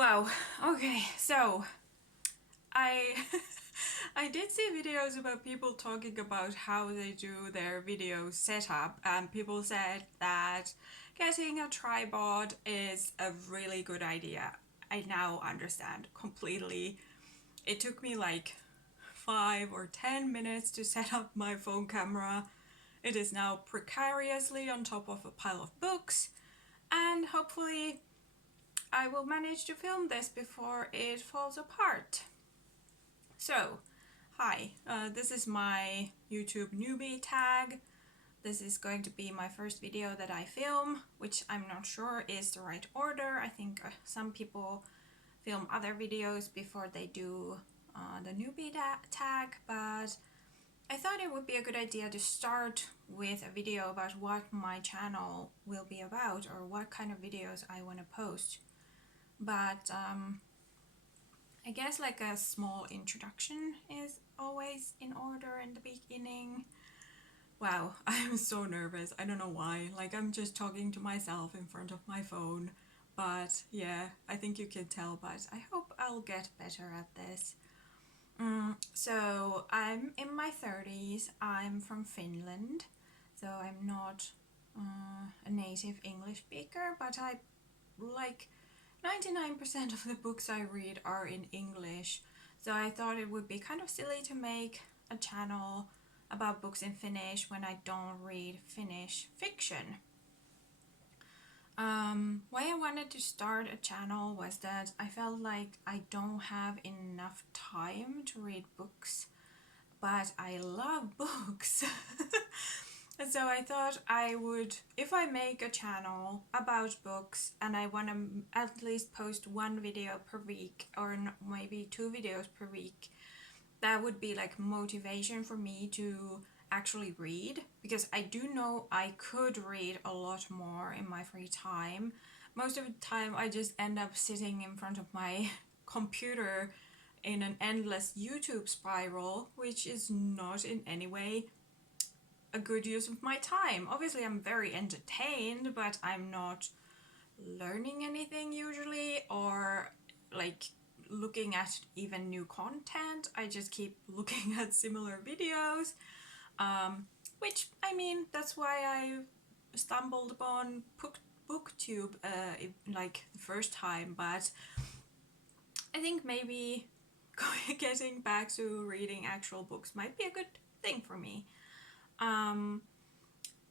Wow, okay, so I I did see videos about people talking about how they do their video setup, and people said that getting a tripod is a really good idea. I now understand completely. It took me like 5 or 10 minutes to set up my phone camera. It is now precariously on top of a pile of books, and hopefully I will manage to film this before it falls apart. So, hi, this is my YouTube newbie tag. This is going to be my first video that I film, which I'm not sure is the right order. I think some people film other videos before they do the newbie tag, but I thought it would be a good idea to start with a video about what my channel will be about or what kind of videos I want to post. But I guess like a small introduction is always in order in the beginning. Wow, I'm so nervous. I don't know why. Like I'm just talking to myself in front of my phone. But yeah, I think you can tell, but I hope I'll get better at this. So I'm in my 30s. I'm from Finland. So I'm not a native English speaker, but I like 99% of the books I read are in English, so I thought it would be kind of silly to make a channel about books in Finnish when I don't read Finnish fiction. Why I wanted to start a channel was that I felt like I don't have enough time to read books, but I love books. So I thought I would, if I make a channel about books and I want to at least post one video per week or maybe 2 videos per week, that would be like motivation for me to actually read, because I do know I could read a lot more in my free time. Most of the time I just end up sitting in front of my computer in an endless YouTube spiral, which is not in any way a good use of my time. Obviously I'm very entertained, but I'm not learning anything usually, or like looking at even new content. I just keep looking at similar videos, which I mean that's why I stumbled upon Booktube like the first time, but I think maybe getting back to reading actual books might be a good thing for me.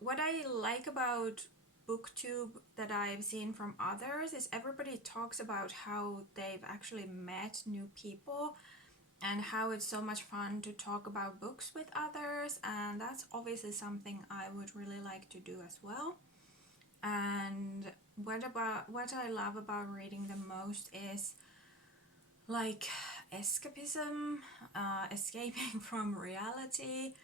What I like about Booktube that I've seen from others is everybody talks about how they've actually met new people and how it's so much fun to talk about books with others, and that's obviously something I would really like to do as well. And what I love about reading the most is like escapism, escaping from reality.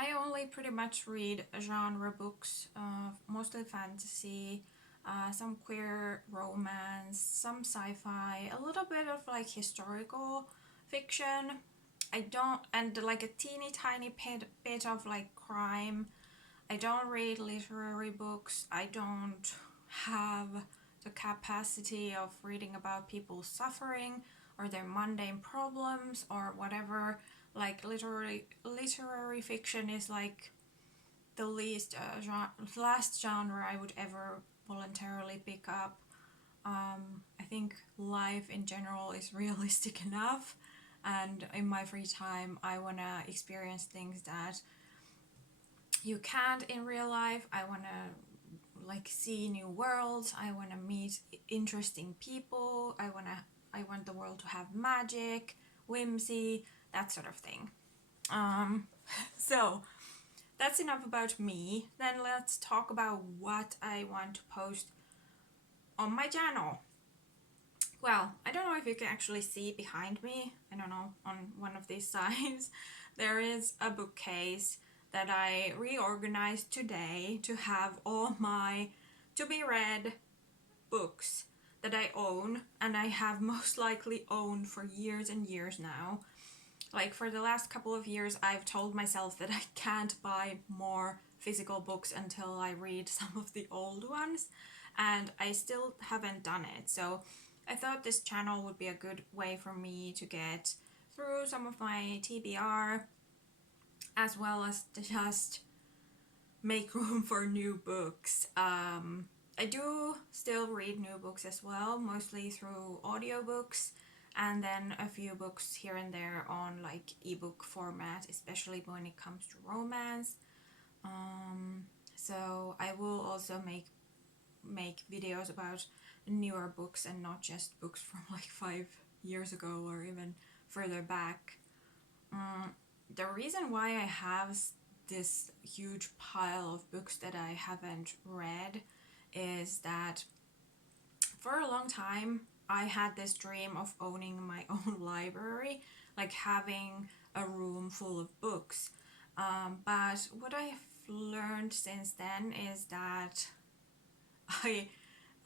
I only pretty much read genre books, mostly fantasy, some queer romance, some sci-fi, a little bit of like historical fiction. I don't, and like a teeny tiny bit of like crime. I don't read literary books. I don't have the capacity of reading about people's suffering or their mundane problems or whatever. Like literary fiction is like the last genre I would ever voluntarily pick up. I think life in general is realistic enough, and in my free time I want to experience things that you can't in real life. I want to like see new worlds. I want to meet interesting people. I want the world to have magic, whimsy, that sort of thing. So that's enough about me. Then let's talk about what I want to post on my channel. Well, I don't know if you can actually see behind me. I don't know, on one of these sides there is a bookcase that I reorganized today to have all my to be read books that I own, and I have most likely owned for years and years now. Like for the last couple of years I've told myself that I can't buy more physical books until I read some of the old ones, and I still haven't done it. So I thought this channel would be a good way for me to get through some of my TBR, as well as to just make room for new books. I do still read new books as well, mostly through audiobooks, and then a few books here and there on like ebook format, especially when it comes to romance. So I will also make videos about newer books and not just books from like 5 years ago or even further back. The reason why I have this huge pile of books that I haven't read is that for a long time I had this dream of owning my own library, like having a room full of books. But what I've learned since then is that I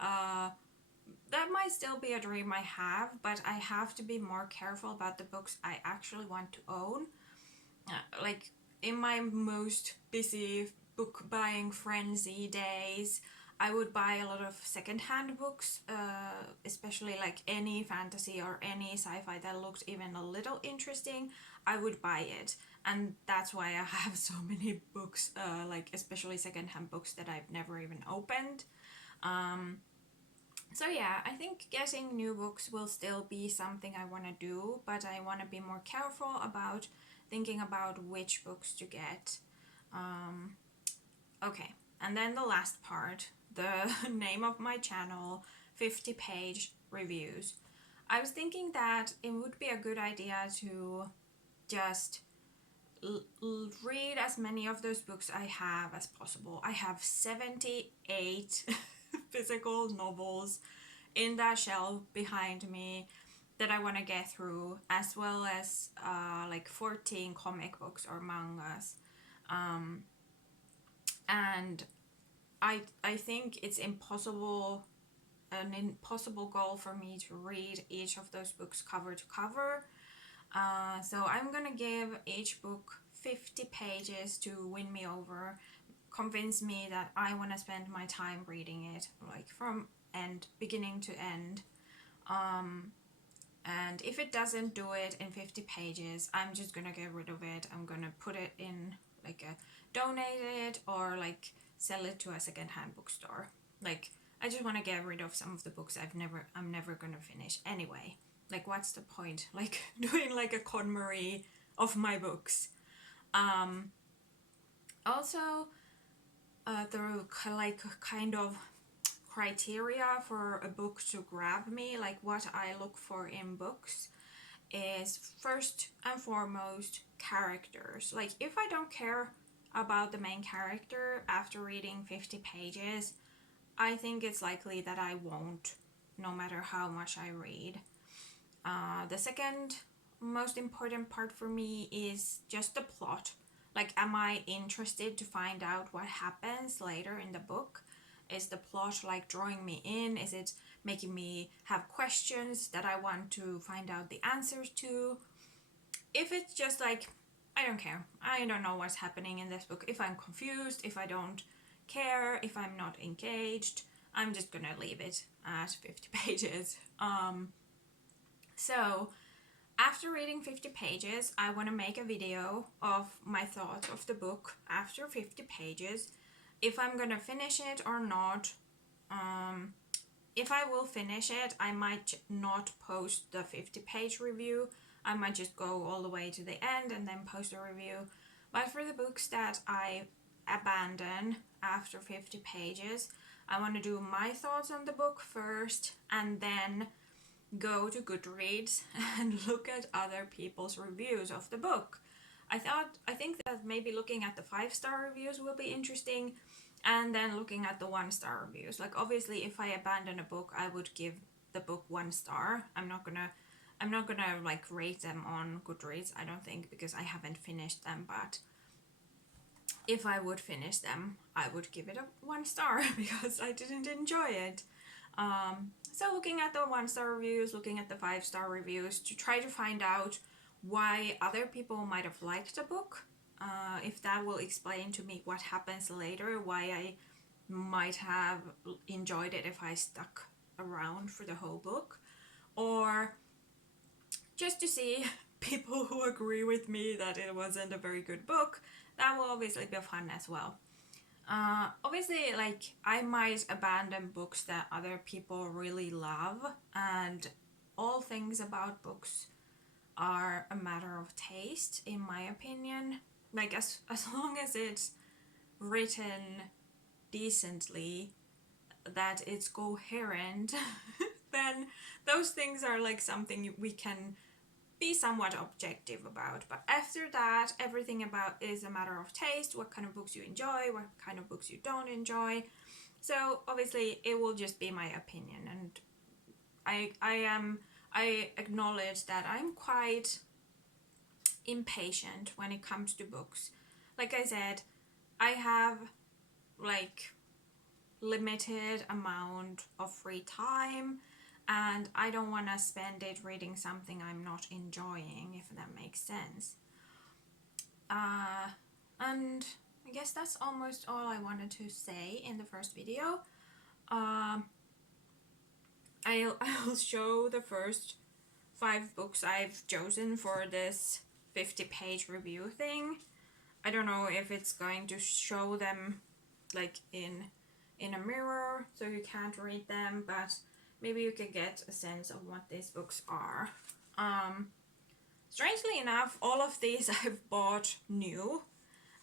that might still be a dream I have, but I have to be more careful about the books I actually want to own. Like in my most busy book buying frenzy days, I would buy a lot of secondhand books, especially like any fantasy or any sci-fi that looked even a little interesting. I would buy it, and that's why I have so many books, like especially secondhand books that I've never even opened. So yeah, I think getting new books will still be something I want to do, but I want to be more careful about thinking about which books to get. Okay, and then the last part, the name of my channel, 50-page reviews. I was thinking that it would be a good idea to just read as many of those books I have as possible. I have 78 physical novels in that shelf behind me that I want to get through, as well as like 14 comic books or mangas. And I think it's an impossible goal for me to read each of those books cover to cover. So I'm gonna give each book 50 pages to win me over, convince me that I want to spend my time reading it, like from beginning to end. And if it doesn't do it in 50 pages, I'm just gonna get rid of it. I'm gonna put it in like a donate it or like sell it to a secondhand bookstore. Like I just want to get rid of some of the books I'm never gonna finish anyway. Like what's the point? Like doing like a KonMari of my books. Also, the like kind of criteria for a book to grab me, like what I look for in books, is first and foremost characters. Like if I don't care about the main character after reading 50 pages, I think it's likely that I won't, no matter how much I read. The second most important part for me is just the plot. Like, am I interested to find out what happens later in the book? Is the plot like drawing me in? Is it making me have questions that I want to find out the answers to? If it's just like, I don't care, I don't know what's happening in this book, if I'm confused, if I don't care, if I'm not engaged, I'm just gonna leave it at 50 pages. So after reading 50 pages, I want to make a video of my thoughts of the book after 50 pages, if I'm gonna finish it or not. If I will finish it, I might not post the 50-page review. I might just go all the way to the end and then post a review. But for the books that I abandon after 50 pages, I want to do my thoughts on the book first and then go to Goodreads and look at other people's reviews of the book. I think that maybe looking at the 5-star reviews will be interesting, and then looking at the 1-star reviews. Like obviously if I abandon a book, I would give the book 1 star. I'm not gonna like rate them on Goodreads, I don't think, because I haven't finished them, but if I would finish them, I would give it a 1 star because I didn't enjoy it. So looking at the 1-star reviews, looking at the 5-star reviews to try to find out why other people might have liked the book, if that will explain to me what happens later, why I might have enjoyed it if I stuck around for the whole book. or just to see people who agree with me that it wasn't a very good book. That will obviously be fun as well. Obviously, like, I might abandon books that other people really love, and all things about books are a matter of taste, in my opinion. Like, as long as it's written decently, that it's coherent, then those things are like something we can be somewhat objective about. But after that, everything about is a matter of taste, what kind of books you enjoy, what kind of books you don't enjoy. So obviously it will just be my opinion, and I acknowledge that I'm quite impatient when it comes to books. Like I said, I have like limited amount of free time, and I don't want to spend it reading something I'm not enjoying, if that makes sense. And I guess that's almost all I wanted to say in the first video. I'll show the first 5 books I've chosen for this 50-page review thing. I don't know if it's going to show them like in a mirror so you can't read them, but maybe you can get a sense of what these books are. Strangely enough, all of these I've bought new,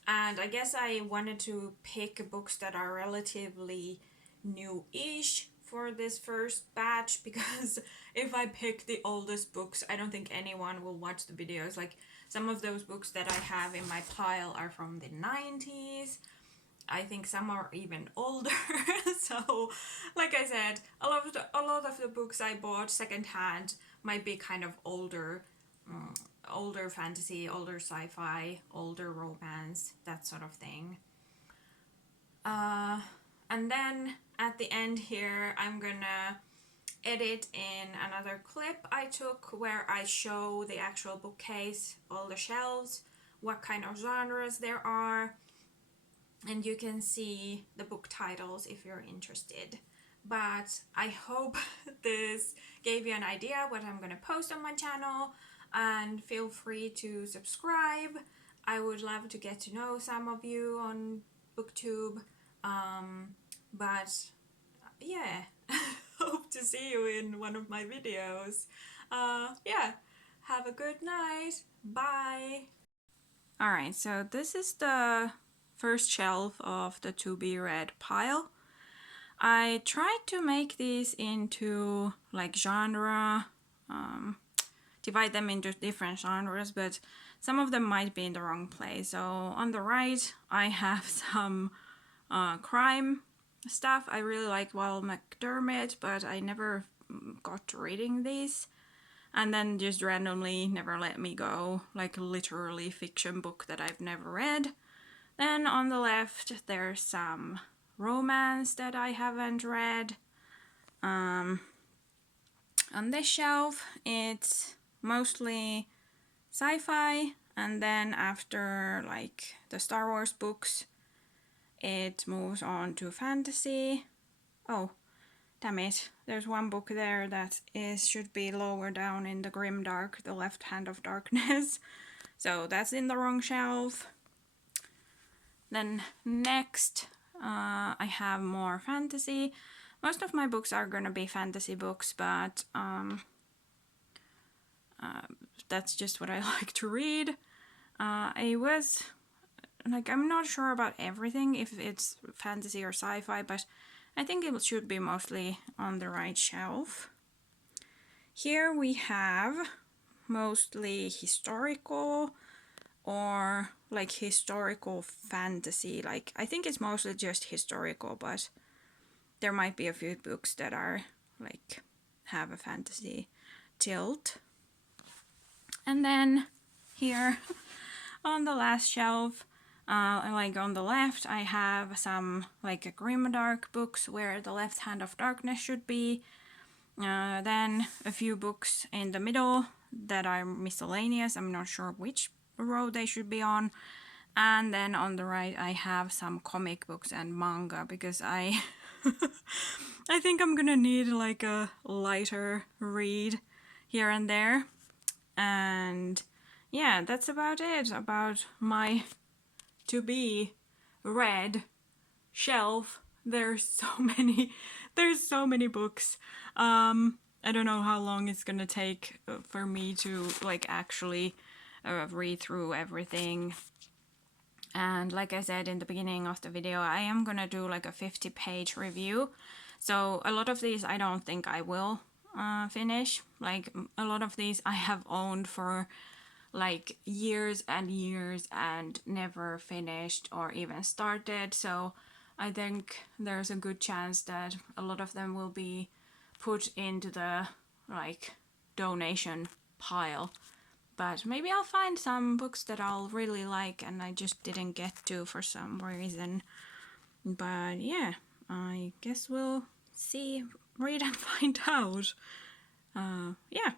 and I guess I wanted to pick books that are relatively new-ish for this first batch, because if I pick the oldest books, I don't think anyone will watch the videos. Like, some of those books that I have in my pile are from the 90s. I think some are even older. So, like I said, a lot of the books I bought secondhand might be kind of older, older fantasy, older sci-fi, older romance, that sort of thing. And then at the end here, I'm gonna edit in another clip I took where I show the actual bookcase, all the shelves, what kind of genres there are, and you can see the book titles if you're interested. But I hope this gave you an idea what I'm gonna post on my channel, and feel free to subscribe. I would love to get to know some of you on Booktube. But yeah, hope to see you in one of my videos. Yeah, have a good night. Bye. Alright, so this is the first shelf of the to be read pile. I tried to make these into like genre, divide them into different genres, but some of them might be in the wrong place. So on the right, I have some crime stuff. I really like Whalen McDermott, but I never got to reading these. And then just randomly never let me go, like literally fiction book that I've never read. Then on the left, there's some romance that I haven't read. On this shelf, it's mostly sci-fi, and then after like the Star Wars books, it moves on to fantasy. Oh, damn it. There's one book there that should be lower down in the grimdark, The Left Hand of Darkness. So that's in the wrong shelf. Then next, I have more fantasy. Most of my books are gonna be fantasy books, but that's just what I like to read. I'm not sure about everything, if it's fantasy or sci-fi, but I think it should be mostly on the right shelf. Here we have mostly historical or like historical fantasy. Like, I think it's mostly just historical, but there might be a few books that are like have a fantasy tilt. And then here on the last shelf, like on the left, I have some like grimdark books where The Left Hand of Darkness should be. Then a few books in the middle that are miscellaneous. I'm not sure which row they should be on. And then on the right, I have some comic books and manga, because I I think I'm gonna need like a lighter read here and there. And yeah, that's about it about my to be read shelf. There's so many books. I don't know how long it's gonna take for me to like actually read through everything. And like I said in the beginning of the video, I am gonna do like a 50-page review. So a lot of these I don't think I will finish. Like a lot of these I have owned for like years and years and never finished or even started. So I think there's a good chance that a lot of them will be put into the like donation pile. But maybe I'll find some books that I'll really like and I just didn't get to for some reason. But yeah, I guess we'll see, read and find out. Yeah,